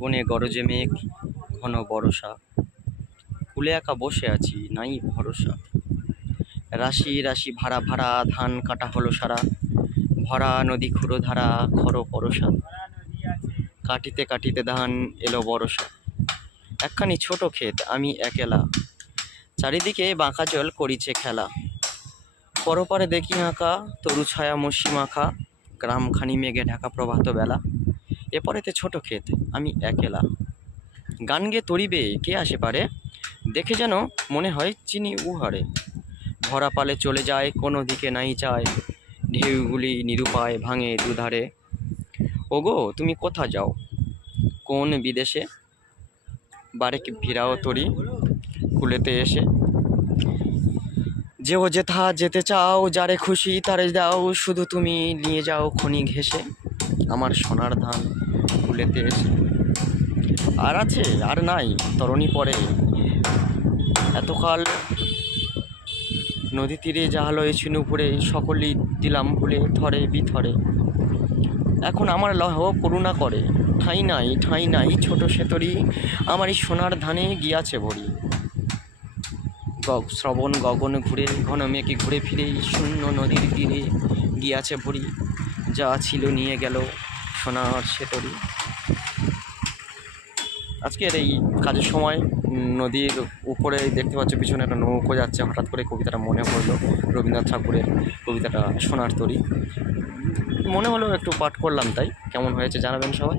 বনে গরজে মেঘ, ঘন বরষা, কূলে একা বসে আছি নাই ভরসা। রাশি রাশি ভাড়া ভাড়া ধান কাটা হলো সারা, ভরা নদী ক্ষুরধারা খর পরশা। কাটিতে কাটিতে ধান এলো বরষা, একখানি ছোট ক্ষেত আমি একেলা, চারিদিকে বাঁকা জল করিছে খেলা। পরপারে দেখি আঁকা তরু ছায়া মসি মাখা, গ্রামখানি মেঘে ঢাকা প্রভাত বেলা। এপরেতে ছোট ক্ষেত আমি একেলা, গান গে তরিবে কে আসে পারে, দেখে যেন মনে হয় চিনি উহারে। ভরা পালে চলে যায় কোনো দিকে নাই চায়, ঢেউগুলি নিরুপায় ভাঙে দুধারে। ওগো তুমি কোথা যাও কোন বিদেশে, বারেক ভিড়াও তরি কুলেতে এসে। যেও যেথা যেতে চাও, যারে খুশি তারে দাও, শুধু তুমি নিয়ে যাও খনি ঘেঁষে আমার সোনার ধান কুলেতে এসে। আর আছে আর নাই তরণী পরে, এতকাল নদী তীরে জাহালো এসে নুপুরে, সকলেই দিলাম ভুলে থরে বিথরে। এখন আমার লহ করুণা করে, ঠাঁই নাই ছোট সেতরি, আমার এই সোনার ধানে গিয়াছে ভরি। শ্রবণ গগন ঘুরে ঘন মেঘে ঘুরে ফিরে শূন্য নদীর তীরে গিয়াছে ভরি, যা ছিল নিয়ে গেল সোনার সেতরি। আজকের এই কাজের সময় নদীর উপরে দেখতে পাচ্ছ পিছনে একটা নৌকো যাচ্ছে, হঠাৎ করে কবিতাটা মনে পড়লো, রবীন্দ্রনাথ ঠাকুরের কবিতাটা সোনার তরী মনে হলো, একটু পাঠ করলাম, তাই কেমন হয়েছে জানাবেন সবাই।